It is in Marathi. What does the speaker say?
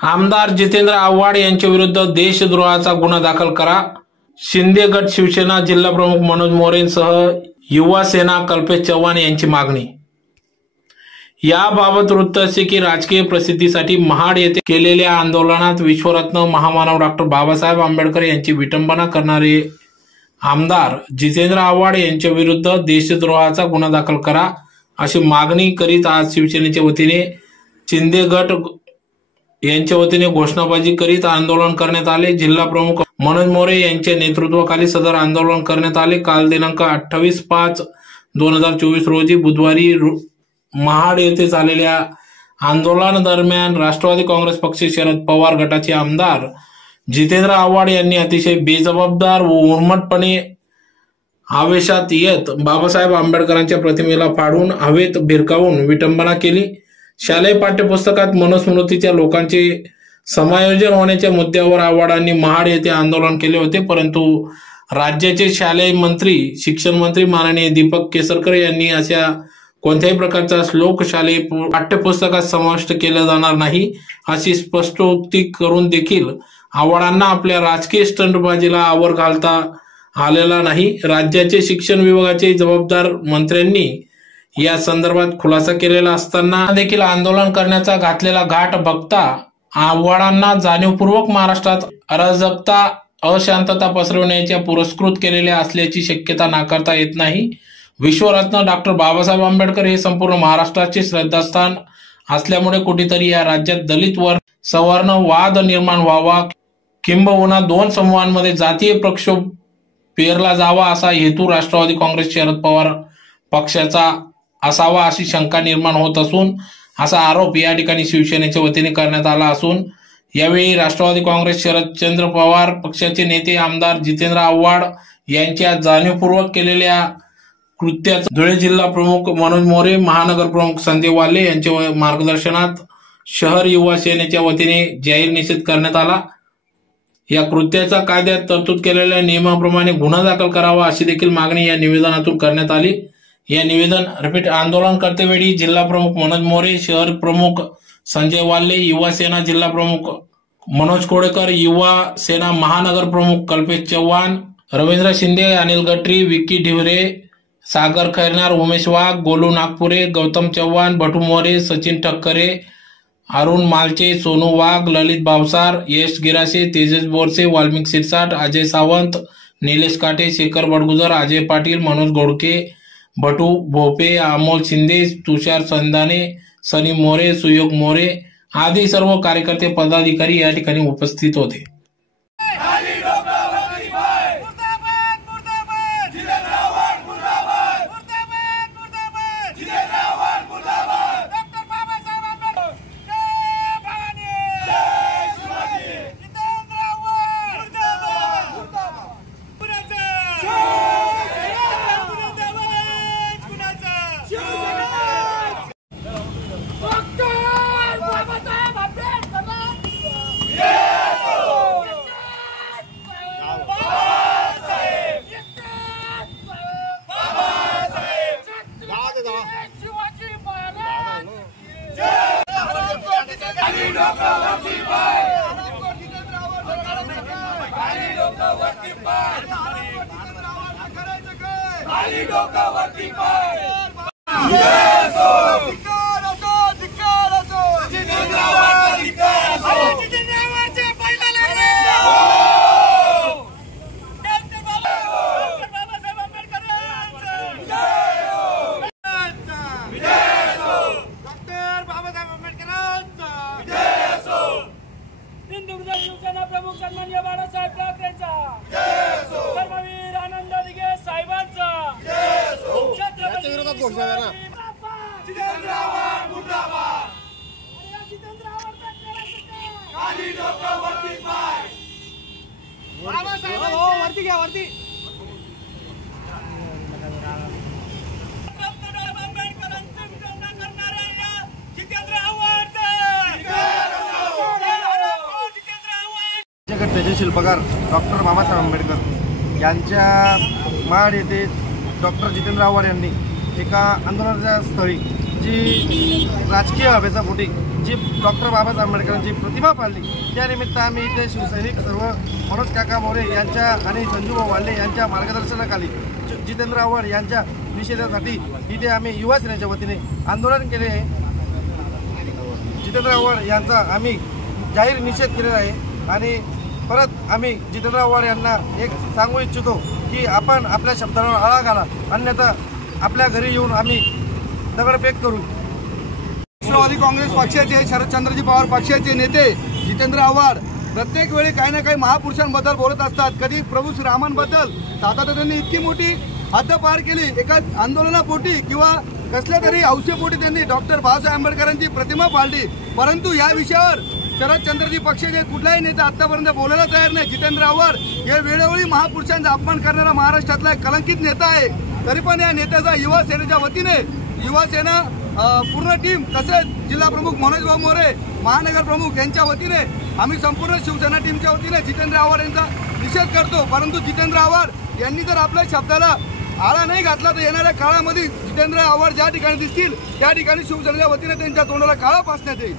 आमदार जितेंद्र आव्हाड यांच्या विरुद्ध देशद्रोहाचा गुन्हा दाखल करा। शिंदे गट शिवसेना जिल्हा प्रमुख मनोज मोरेंसह युवा सेना कल्पेश चव्हाण यांची मागणी। याबाबत वृत्त असे की राजकीय प्रसिद्धीसाठी महाड येथे केलेल्या आंदोलनात विश्वरत्न महामानव डॉक्टर बाबासाहेब आंबेडकर यांची विटंबना करणारे आमदार जितेंद्र आव्हाड यांच्या विरुद्ध देशद्रोहाचा गुन्हा दाखल करा अशी मागणी करीत आज शिवसेनेच्या वतीने शिंदे गट यांच्या वतीने घोषणाबाजी करीत आंदोलन करण्यात आले। जिल्हा प्रमुख मनोज मोरे यांच्या नेतृत्वाखाली सदर आंदोलन करण्यात आले। काल दिनांक 28/5/2024 रोजी बुधवारी महाड येथे झालेल्या आंदोलन दरम्यान राष्ट्रवादी काँग्रेस पक्ष शरद पवार गटाचे आमदार जितेंद्र आव्हाड यांनी अतिशय बेजबाबदार व उर्मटपणे आवेशात येत बाबासाहेब आंबेडकरांच्या प्रतिमेला फाडून हवेत भिरकावून विटंबना केली। शालेय पाठ्यपुस्तकात मनुस्मृतीच्या लोकांचे समायोजन होण्याच्या मुद्द्यावर आव्हाडांनी महाड येथे आंदोलन केले होते, परंतु राज्याचे शालेय मंत्री शिक्षण मंत्री माननीय दीपक केसरकर यांनी अशा कोणत्याही प्रकारचा श्लोक शालेय पाठ्यपुस्तकात समाविष्ट केला जाणार नाही अशी स्पष्टोक्ती करून देखील आव्हाडांना आपल्या राजकीय स्टंटबाजीला आवर घालता आलेला नाही। राज्याचे शिक्षण विभागाचे जबाबदार मंत्र्यांनी या संदर्भात खुलासा केलेला असताना देखील आंदोलन करण्याचा घातलेला घाट बघता आव्हाडांना जाणीवपूर्वक महाराष्ट्रात अराजकता अशांतता पसरवण्याच्या पुरस्कृत केलेल्या असल्याची शक्यता नाकारता येत नाही। विश्वरत्न डॉक्टर बाबासाहेब आंबेडकर हे संपूर्ण महाराष्ट्राचे श्रद्धास्थान असल्यामुळे कुठेतरी या राज्यात दलित व सवर्ण वाद निर्माण व्हावा किंबहुना दोन समूहांमध्ये जातीय प्रक्षोभ पेरला जावा असा हेतू राष्ट्रवादी काँग्रेस शरद पवार पक्षाचा असावा अशी शंका निर्माण होत असून असा आरोप या ठिकाणी शिवसेनेच्या वतीने करण्यात आला असून यावेळी राष्ट्रवादी काँग्रेस शरदचंद्र पवार पक्षाचे नेते आमदार जितेंद्र आव्हाड यांच्या जाणीवपूर्वक केलेल्या कृत्याचा धुळे जिल्हा प्रमुख मनोज मोरे, महानगर प्रमुख संजय वाले यांच्या मार्गदर्शनात शहर युवा सेनेच्या वतीने जाहीर निषेध करण्यात आला। या कृत्याचा कायद्यात तरतूद केलेल्या नियमाप्रमाणे गुन्हा दाखल करावा अशी देखील मागणी या निवेदनातून करण्यात आली। या निवेदन आंदोलनकर्तेवेळी जिल्हा प्रमुख मनोज मोरे, शहर प्रमुख संजय वाले, युवा सेना जिल्हा प्रमुख मनोज कोडेकर, युवा सेना महानगर प्रमुख कल्पेश चव्हाण, रवींद्र शिंदे, अनिल गटरी, विकी ढिवरे, सागर खैरनार, उमेश वाघ, गोलू नागपुरे, गौतम चव्हाण, भटू मोरे, सचिन ठक्करे, अरुण मालचे, सोनू वाघ, ललित भावसार, यश गिरासे, तेजस बोरसे, वाल्मिक सिरसाट, अजय सावंत, निलेश काटे, शेखर बडगुजर, अजय पाटील, मनोज गोडके, भटू भोपे, अमोल शिंदे, तुषार संधाने, सनी मोरे, सुयोग मोरे आदी सर्व कार्यकर्ते पदाधिकारी या ठिकाणी उपस्थित होते। शिवसेना प्रमुख सन्माननीय बाळासाहेब ठाकरेंचा, धर्मवीर आनंद दिघे साहेबांचा, छत्रपती जितेंद्र आव्हाड मुर्दाबाद, जितेंद्र आव्हाड खाली डोकं वरती पाय, बाबासाहेब वरती घ्या वरती, त्याचे शिल्पकार डॉक्टर बाबासाहेब आंबेडकर यांच्या महाड येथे डॉक्टर जितेंद्र आव्हाड यांनी एका आंदोलनाच्या स्थळी जी राजकीय हवेचा पोटी जी डॉक्टर बाबासाहेब आंबेडकरांची प्रतिमा पाळली, त्यानिमित्त आम्ही इथे शिवसैनिक सर्व मनोज काका मोरे यांच्या आणि संजूभाऊ वाल्ले यांच्या मार्गदर्शनाखाली जितेंद्र आव्हाड यांच्या निषेधासाठी इथे आम्ही युवा सेनेच्या वतीने आंदोलन केले आहे। जितेंद्र आव्हाड यांचा आम्ही जाहीर निषेध केलेला आहे आणि परत आम्ही जितेंद्र आव्हाड यांना एक सांगू इच्छितो की आपण आपल्या शब्दांवर आळा घाला, अन्यथा आपल्या घरी येऊन आम्ही दगडफेक करू। राष्ट्रवादी काँग्रेस पक्षाचे शरदचंद्रजी पवार पक्षाचे नेते जितेंद्र आव्हाड प्रत्येक वेळी काही ना काही महापुरुषांबद्दल बोलत असतात। कधी प्रभू श्रीरामांबद्दल आता तर त्यांनी इतकी मोठी हद्द पार केली, एका आंदोलनापोटी किंवा कसल्या तरी हौसेपोटी त्यांनी डॉक्टर बाबासाहेब आंबेडकरांची प्रतिमा पाळली, परंतु या विषयावर शरदचंद्रजी पक्षाचे कुठलाही नेता आतापर्यंत बोलायला तयार नाही। जितेंद्र आव्हाड हे वेळोवेळी महापुरुषांचा अपमान करणारा महाराष्ट्रातला एक कलंकित नेता आहे, तरी पण या नेत्याचा युवा सेनेच्या वतीने युवा सेना पूर्ण टीम तसेच जिल्हा प्रमुख मनोज भाऊ मोरे, महानगर प्रमुख यांच्या वतीने आम्ही संपूर्ण शिवसेना टीमच्या वतीने जितेंद्र आव्हाड यांचा निषेध करतो। परंतु जितेंद्र आव्हाड यांनी जर आपल्या शब्दाला आळा नाही घातला तर येणाऱ्या काळामध्ये जितेंद्र आव्हाड ज्या ठिकाणी दिसतील त्या ठिकाणी शिवसेनेच्या वतीने त्यांच्या तोंडाला काळा फासण्यात येईल।